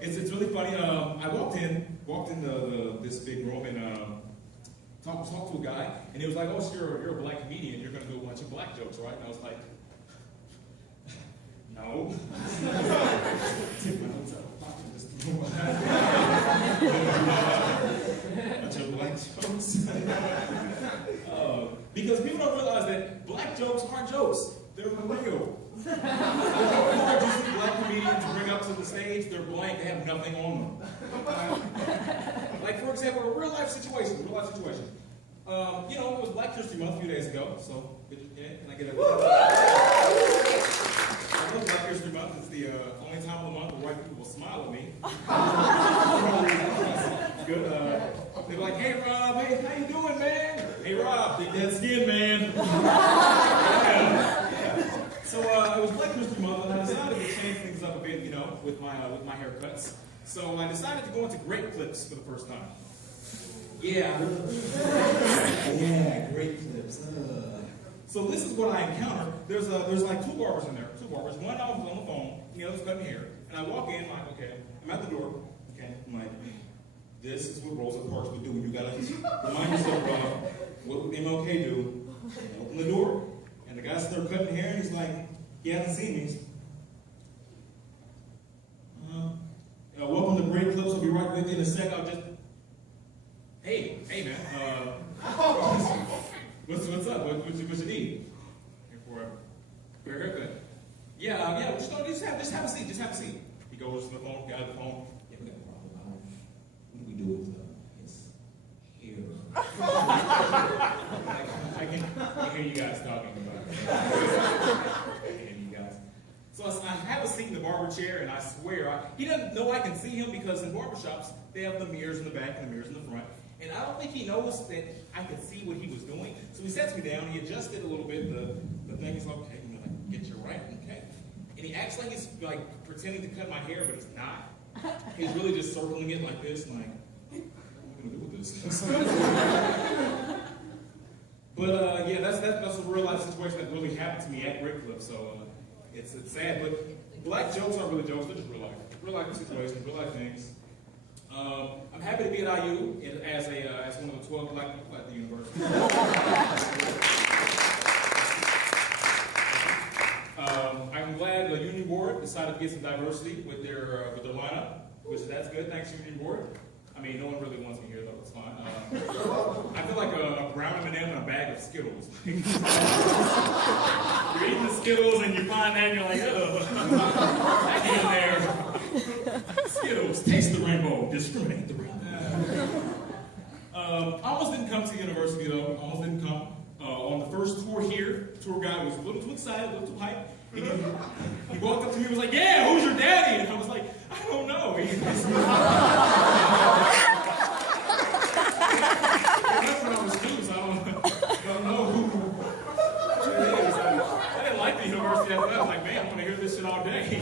It's really funny. I walked in this big room and talked to a guy, and he was like, "Oh, so you're a black comedian. You're going to do a bunch of black jokes, right?" And I was like, "No." Take my notes out of my pocket. Just bunch of black jokes. Because people don't realize that black jokes aren't jokes. They're real. Just black comedians bring up to the stage, they're blank, they have nothing on them. Like, for example, a real life situation. You know, it was Black History Month a few days ago, so, yeah, can I get a... I love Black History Month. It's the only time of the month where white people will smile at me. Good. They're like, "Hey, Rob, hey, how you doing, man? Hey, Rob, big dead skin, man." So it was Black History Month, and I decided to change things up a bit, you know, with my haircuts. So I decided to go into great clips for the first time. Yeah, yeah, great clips. So this is what I encountered. There's like two barbers in there, One I was on the phone, and the other's cutting hair. And I walk in, I'm like, okay, I'm at the door. Okay, I'm like, this is what Rosa Parks would do. You gotta remind yourself, what would MLK do? Open the door, and the guy's there cutting hair, and he's like, he hasn't seen me. Welcome to Great Clips. I'll be right with you in a sec. I'll just, hey man, what's up? What you need? Here for a haircut. Yeah. Just have a seat. He goes to the phone, got the phone. Yeah, we got a problem. What do we do with his hair? I can hear you guys talking about it. So I have a seat in the barber chair, and I swear, he doesn't know I can see him because in barbershops, they have the mirrors in the back and the mirrors in the front. And I don't think he knows that I could see what he was doing. So he sets me down, he adjusted a little bit, the thing is like, okay, I'm gonna get you right, okay. And he acts like he's like pretending to cut my hair, but he's not. He's really just circling it like this, and like, what am I gonna do with this? But yeah, that's a real life situation that really happened to me at Great Clip. So it's sad, but black jokes aren't really jokes; they're just real life situations, real life things. I'm happy to be at IU as one of the 12 black people at the university. I'm glad the Union Board decided to get some diversity with their lineup, that's good. Thanks, Union Board. I mean, no one really wants me here, though. It's fine. I feel like a brown M&M and a bag of Skittles. You're eating the Skittles and you find that and you're like, ugh. Back in there. Skittles, taste the rainbow, discriminate the rainbow. I almost didn't come to university, though. On the first tour here, the tour guide was a little too excited, a little too hyped. He walked up to me and was like, "Yeah, who's your daddy?" And I was like, "I don't know." That's when I was two, so I don't know who it is. I didn't like the university after that. I was like, man, I'm going to hear this shit all day.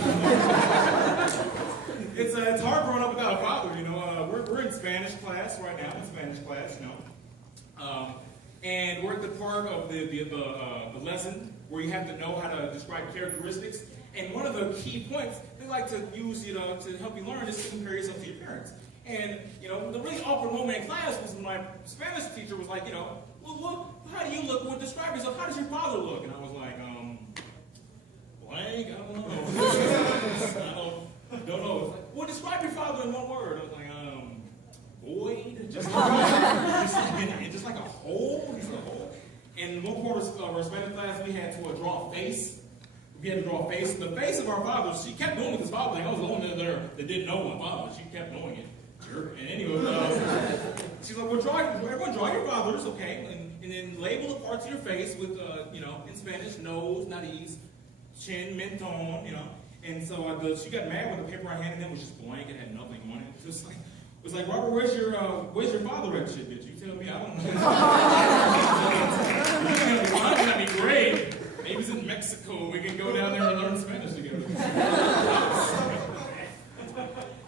It's hard growing up without a father, you know. We're in Spanish class right now, and we're at the part of the lesson where you have to know how to describe characteristics. And one of the key points they like to use, you know, to help you learn is to compare yourself to your parents. And, you know, the really awkward moment in class was when my Spanish teacher was like, you know, well, how do you look? Well, describe yourself. How does your father look? And I was like, blank, I don't know. I don't know. It's like, well, describe your father in one word. I was like, void, just like a hole. He's a hole. And one quarter of our Spanish class, we had to draw a face. We had to draw a face. The face of our father, she kept doing with his father. Like, I was the only one there that didn't know my father. She kept doing it. Sure. And anyway, she's like, everyone draw your fathers, okay? And then label the parts of your face with, you know, in Spanish, nose, nariz, chin, menton, you know. And so she got mad when the paper I handed them was just blank. It had nothing on it. It was like, Robert, where's your father at shit, bitch? You tell me, I don't know. That'd be great. Maybe it's in Mexico. We can go down there and learn Spanish together.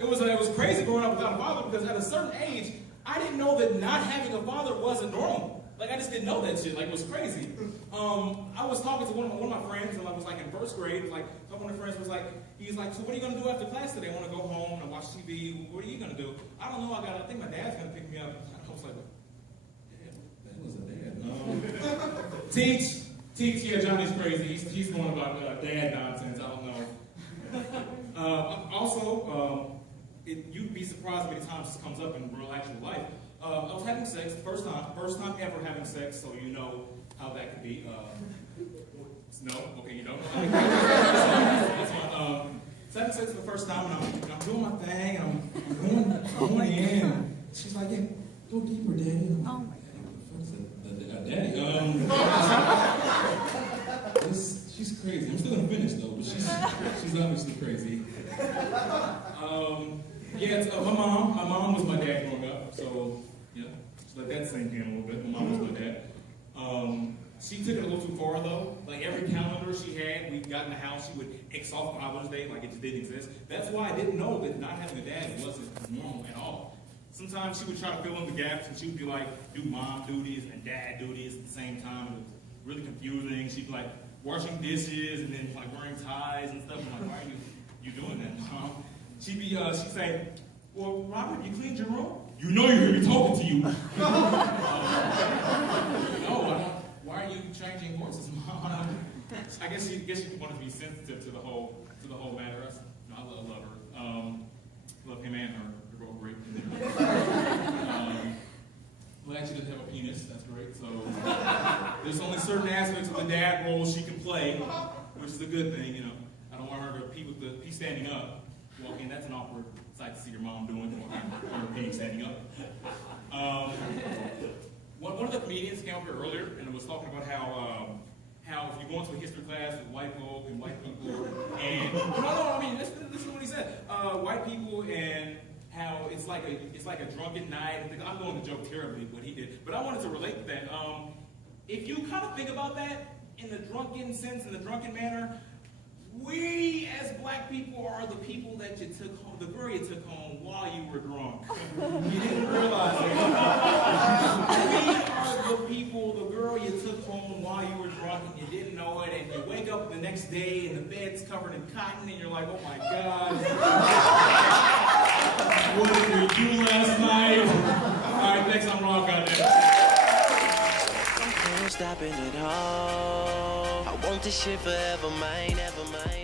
It was crazy growing up without a father because at a certain age, I didn't know that not having a father wasn't normal. Like, I just didn't know that shit. Like, it was crazy. I was talking to one of my friends, and I was like in first grade. Like, one of my friends was like, he's like, so what are you going to do after class today? I want to go home and watch TV. What are you going to do? I don't know. I think my dad's going to pick me up. I was like, Dad, that was a dad. Teach, yeah, Johnny's crazy. He's going about dad nonsense. I don't know. Also, you'd be surprised how many times this comes up in real actual life. I was having sex, first time ever having sex, so you know how that could be. No? Okay, you don't know. That's fine. Having sex for the first time, and I'm doing my thing, and I'm going in. She's like, yeah, go deeper, Daddy. I'm like, Daddy, she's crazy. I'm still gonna finish though, but she's obviously crazy. My mom was my dad growing up, so yeah, just let that sink in a little bit. My mom was my dad. She took it a little too far though. Like every calendar she had, we got in the house, she would X off Father's Day like it just didn't exist. That's why I didn't know that not having a dad wasn't normal at all. Sometimes she would try to fill in the gaps, and she would be like, do mom duties and dad duties at the same time. It was really confusing. She'd be like washing dishes and then like wearing ties and stuff. I'm like, why are you doing that, Mom? She'd say, well, Robert, you cleaned your room? You know you hear me talking to you. No, I don't. Why are you changing voices, Mom? I guess she wanted to be sensitive to the whole matter. I love her. Love him and her. They're both great. Glad she doesn't have a penis. That's great. So there's only certain aspects of the dad role she can play, which is a good thing. You know, I don't want her to pee with the pee standing up. Well, again, that's an awkward sight to see your mom doing or her pee standing up. One of the comedians came up here earlier and was talking about how if you go into a history class with white folk and white people, and I mean this is what he said. White people and how it's like a drunken night. I'm going to joke terribly what he did, but I wanted to relate to that. If you kind of think about that in the drunken sense, in the drunken manner, we as black people are the people that you took home, the girl you took home while you were drunk. You didn't realize it. We are the people, the girl you took home while you were drunk and you didn't know it, and you wake up the next day and the bed's covered in cotton and you're like, oh my God. What did we do last night? All right, thanks, I'm Rock out there. Stopping it all. I want this shit forever, mine, ever mine.